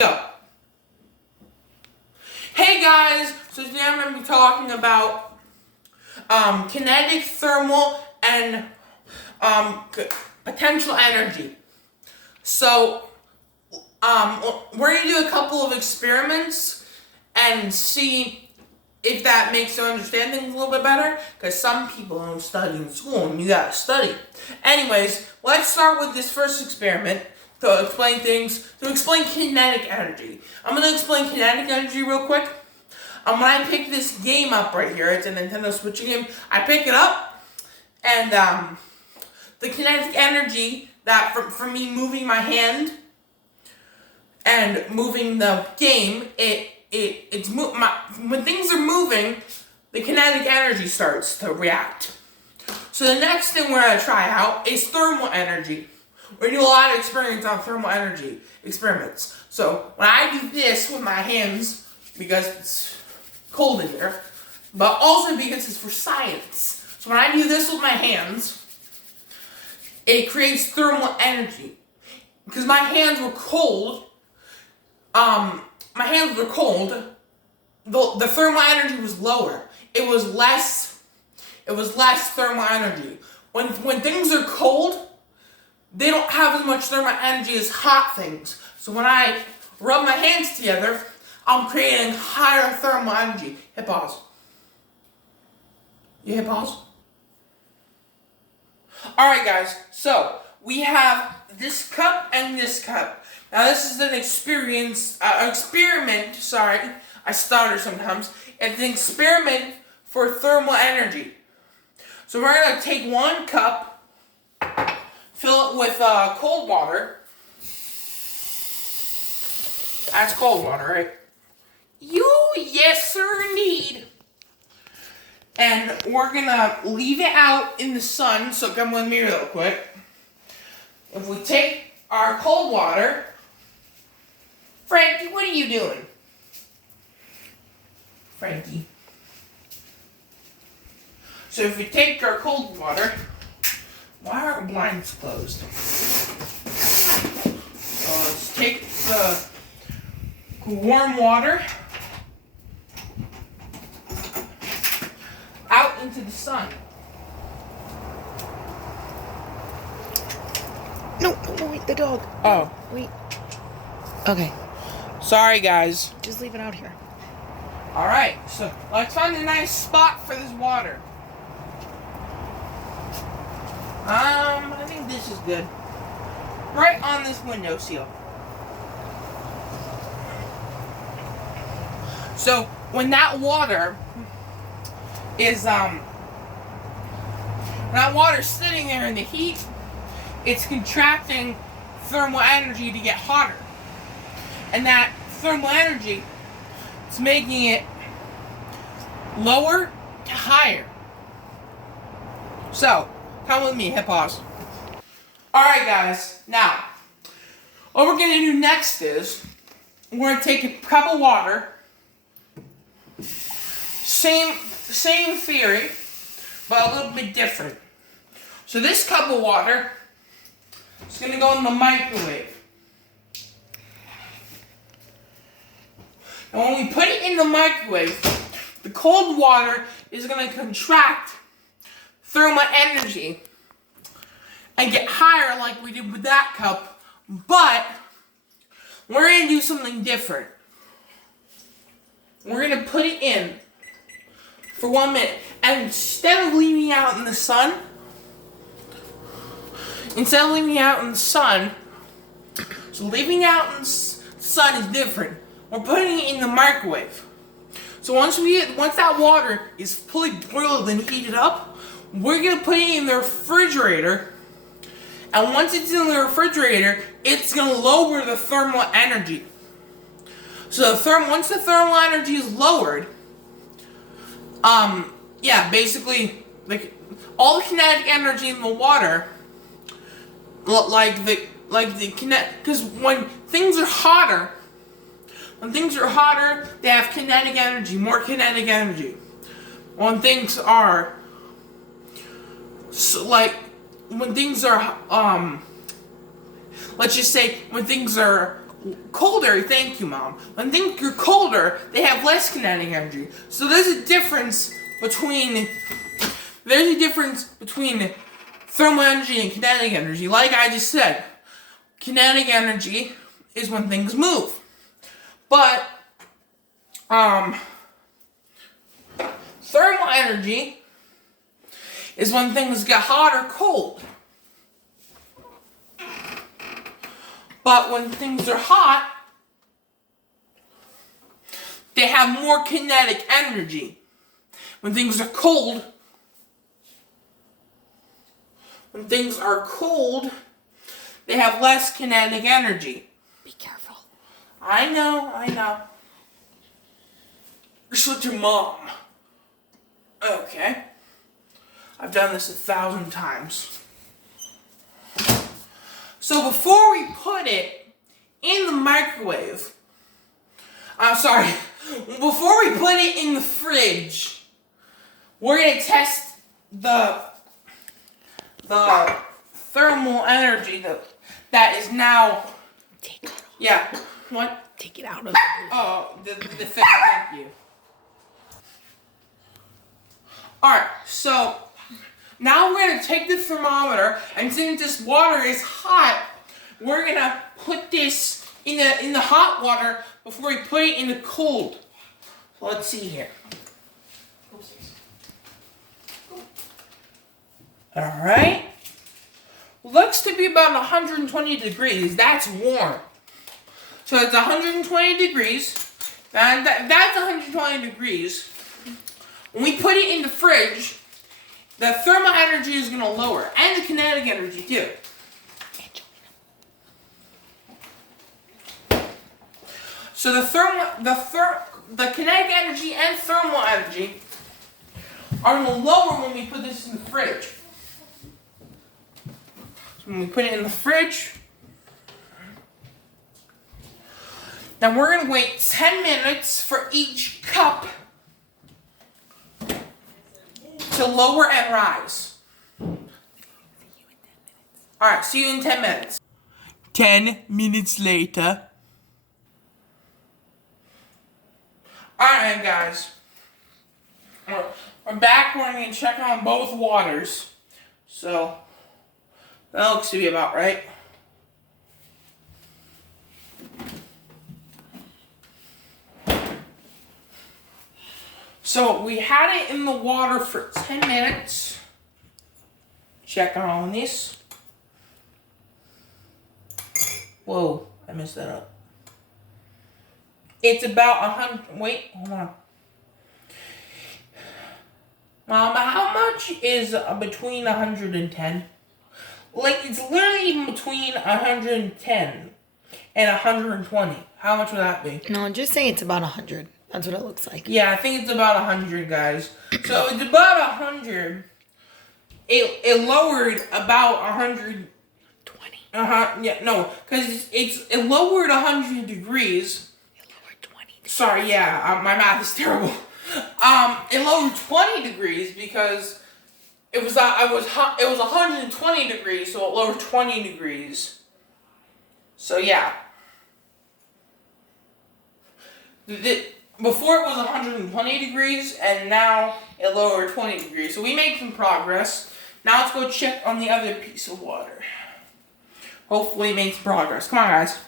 Go. Hey guys, so today I'm going to be talking about kinetic, thermal, and potential energy. So we're going to do a couple of experiments and see if that makes you understand things a little bit better, because some people don't study in school and you gotta study. Anyways, let's start with this first experiment to explain kinetic energy. I'm going to explain kinetic energy real quick. When I pick this game up right here, it's a Nintendo Switch game, I pick it up, and the kinetic energy that from me moving my hand and moving the game, when things are moving, the kinetic energy starts to react. So the next thing we're going to try out is thermal energy. We're going to do a lot of experiments on thermal energy experiments. So when I do this with my hands, because it's cold in here, but also because it's for science. So when I do this with my hands, it creates thermal energy. Because my hands were cold, the thermal energy was lower. It was less thermal energy. When things are cold, they don't have as much thermal energy as hot things. So when I rub my hands together, I'm creating higher thermal energy. Hit pause. You hit pause? Alright guys, so we have this cup and this cup. Now this is an experiment, sorry, I stutter sometimes. It's an experiment for thermal energy. So we're going to take one cup, fill it with cold water. That's cold water, right? Yes sir, indeed. And we're gonna leave it out in the sun, so come with me real quick. If we take our cold water, Frankie, what are you doing? Frankie. So if we take our cold water, why are our blinds closed? So let's take the warm water out into the sun. No, wait, the dog. Oh. Wait. Okay. Sorry, guys. Just leave it out here. Alright, so let's find a nice spot for this water. I think this is good. Right on this windowsill. So, when that water is, sitting there in the heat, it's contracting thermal energy to get hotter. And that thermal energy is making it lower to higher. So, come with me, hit pause. Alright guys, now, what we're going to do next is, we're going to take a cup of water, same theory, but a little bit different. So this cup of water is going to go in the microwave. And when we put it in the microwave, the cold water is going to contract thermal energy and get higher like we did with that cup, but we're going to do something different. We're going to put it in for 1 minute, and instead of leaving it out in the sun, so leaving it out in the sun is different. We're putting it in the microwave. So once that water is fully boiled and heated up, we're going to put it in the refrigerator. And once it's in the refrigerator, it's going to lower the thermal energy. So once the thermal energy is lowered, basically, like all the kinetic energy in the water, because when things are hotter, they have kinetic energy, more kinetic energy. When things are let's just say when things are colder, thank you, Mom. When things are colder, they have less kinetic energy. So there's a difference between thermal energy and kinetic energy. Like I just said, kinetic energy is when things move. But thermal energy is when things get hot or cold. But when things are hot, they have more kinetic energy. When things are cold, they have less kinetic energy. Be careful. I know. You're such a mom. Okay. I've done this 1,000 times. So before we put it in the microwave, before we put it in the fridge, we're gonna test the thermal energy that is now. Take it off. Yeah. What? Take it out of the. Oh, the thing. Thank you. All right. So now we're gonna take the thermometer, and since this water is hot, we're gonna put this in the hot water before we put it in the cold. So let's see here. All right. Looks to be about 120 degrees. That's warm. So it's 120 degrees. That's 120 degrees. When we put it in the fridge, the thermal energy is going to lower, and the kinetic energy too. So the kinetic energy and thermal energy are going to lower when we put this in the fridge. So when we put it in the fridge, then we're going to wait 10 minutes for each cup to lower and rise. Alright, see you in 10 minutes. 10 minutes later. Alright, guys. We're back. We're going to check on both waters. So, that looks to be about right. So we had it in the water for 10 minutes. Check on this. Whoa, I messed that up. It's about 100. Wait, hold on. How much is between 110? Like, it's literally between 110 and 120. How much would that be? No, just say it's about 100. That's what it looks like. Yeah, I think it's about 100, guys. So it's about 100. It lowered about 120. Yeah, no, because it lowered 100 degrees. It lowered 20 degrees. Sorry, yeah, my math is terrible. It lowered 20 degrees because it was 120 degrees, so it lowered 20 degrees. So yeah. Before it was 120 degrees, and now it lowered 20 degrees. So we made some progress. Now let's go check on the other piece of water. Hopefully it makes progress. Come on, guys.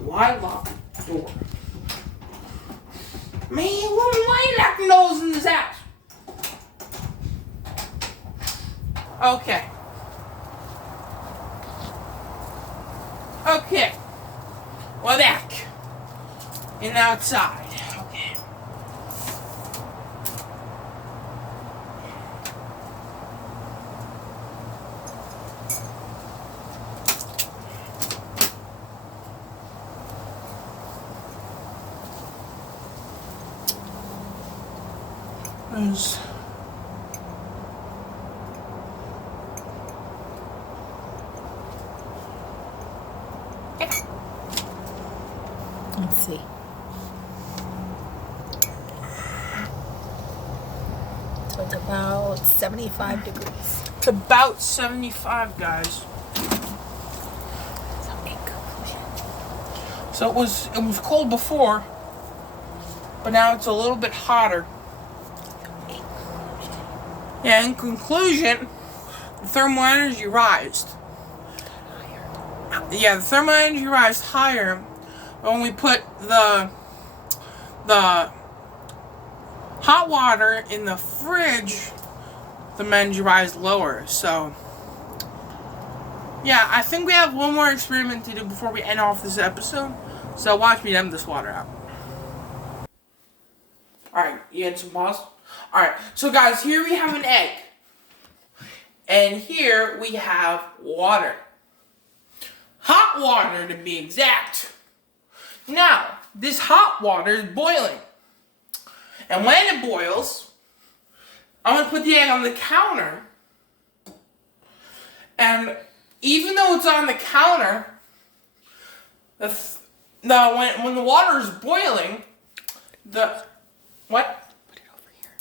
Why lock the door? Man, why locking those in this house? Okay. We're back. And outside. Okay. There's Let's see. So it's about 75 degrees. It's about 75, guys. So in conclusion. So it was cold before, but now it's a little bit hotter. Yeah, in conclusion, the thermal energy rised. Yeah, the thermal energy rised higher when we put the hot water in the fridge. The energy rised lower. So yeah, I think we have one more experiment to do before we end off this episode. So watch me empty this water out. Alright, you had some pause? Alright, so guys, here we have an egg. And here we have water. Hot water to be exact. Now, this hot water is boiling. And when it boils, I'm going to put the egg on the counter. And even though it's on the counter, when the water is boiling, what? Put it over here.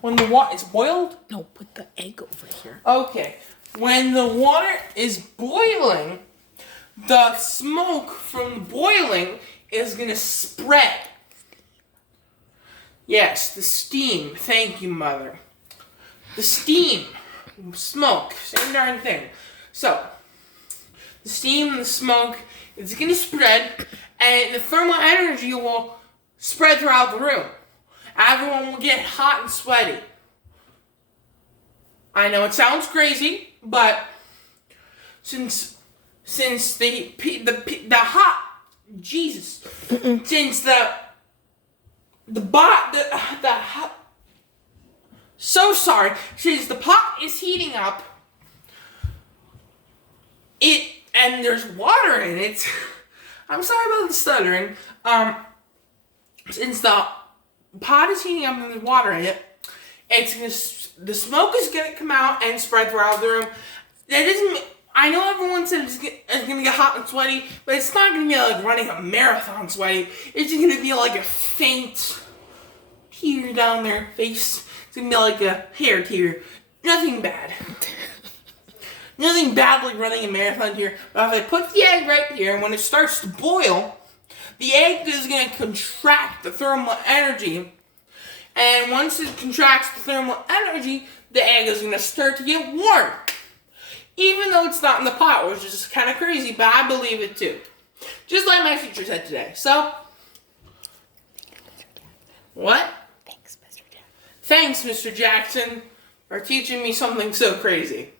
When the water is boiled? No, put the egg over here. Okay. When the water is boiling, the smoke from the boiling is going to spread. Yes, the steam. Thank you, Mother. The steam, smoke, same darn thing. So, the steam and the smoke is going to spread, and the thermal energy will spread throughout the room. Everyone will get hot and sweaty. I know it sounds crazy, but since the hot Jesus, since the hot. So sorry, since the pot is heating up, and there's water in it. I'm sorry about the stuttering. Since the pot is heating up and there's water in it, the smoke is gonna come out and spread throughout the room. That doesn't. I know everyone said it's gonna get hot and sweaty, but it's not gonna be like running a marathon sweaty. It's just gonna be like a faint tear down their face. It's gonna be like a hair tear. Nothing bad. Nothing bad like running a marathon tear. But if I put the egg right here, and when it starts to boil, the egg is gonna contract the thermal energy. And once it contracts the thermal energy, the egg is gonna start to get warm. Even though it's not in the pot, which is kind of crazy, but I believe it too. Just like my teacher said today. So, what? Thanks, Mr. Jackson, for teaching me something so crazy.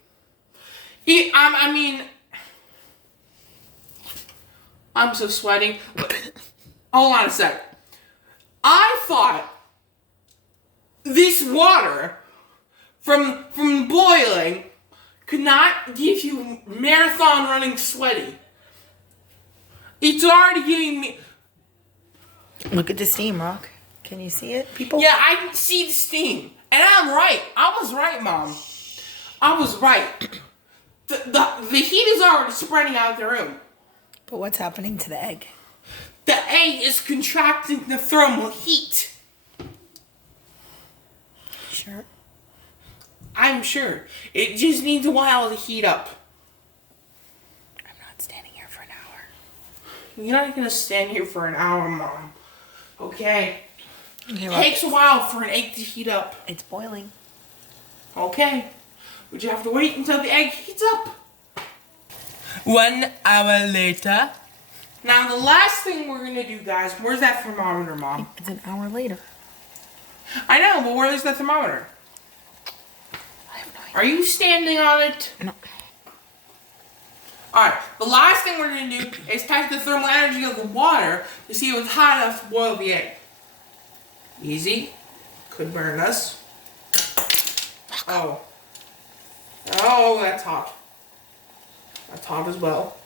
I'm so sweating. Hold on a sec. I thought this water from boiling could not give you marathon running sweaty. It's already giving me. Look at the steam, Rock. Can you see it, people? Yeah, I can see the steam. And I'm right. I was right, Mom. I was right. The heat is already spreading out of the room. But what's happening to the egg? The egg is contracting the thermal heat. Sure. I'm sure. It just needs a while to heat up. I'm not standing here for an hour. You're not gonna stand here for an hour, Mom. Okay? Okay, It takes a while for an egg to heat up. It's boiling. Okay. Would you have to wait until the egg heats up? 1 hour later. Now, the last thing we're gonna do, guys, where's that thermometer, Mom? It's an hour later. I know, but where is the thermometer? I have no idea. Are you standing on it? No. Alright, the last thing we're gonna do is test the thermal energy of the water to see if it's hot enough to boil the egg. Easy. Could burn us. Oh. Oh, that's hot. That's hot as well.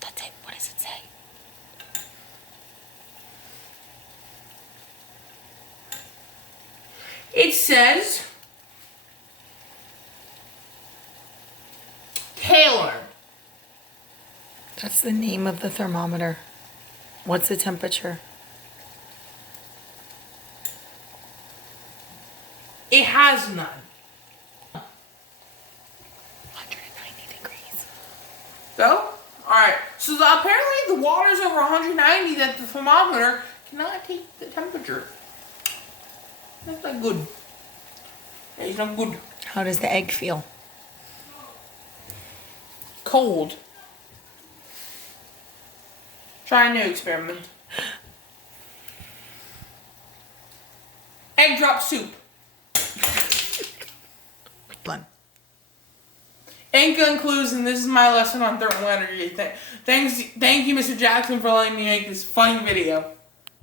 That's it. What does it say? It says Taylor. That's the name of the thermometer. What's the temperature? It has none. 190 degrees. So, alright. So apparently the water's over 190 that the thermometer cannot take the temperature. That's not good. It's not good. How does the egg feel? Cold. Try a new experiment. Egg drop soup. Fun. In conclusion, this is my lesson on thermal energy. Thank you, Mr. Jackson, for letting me make this funny video.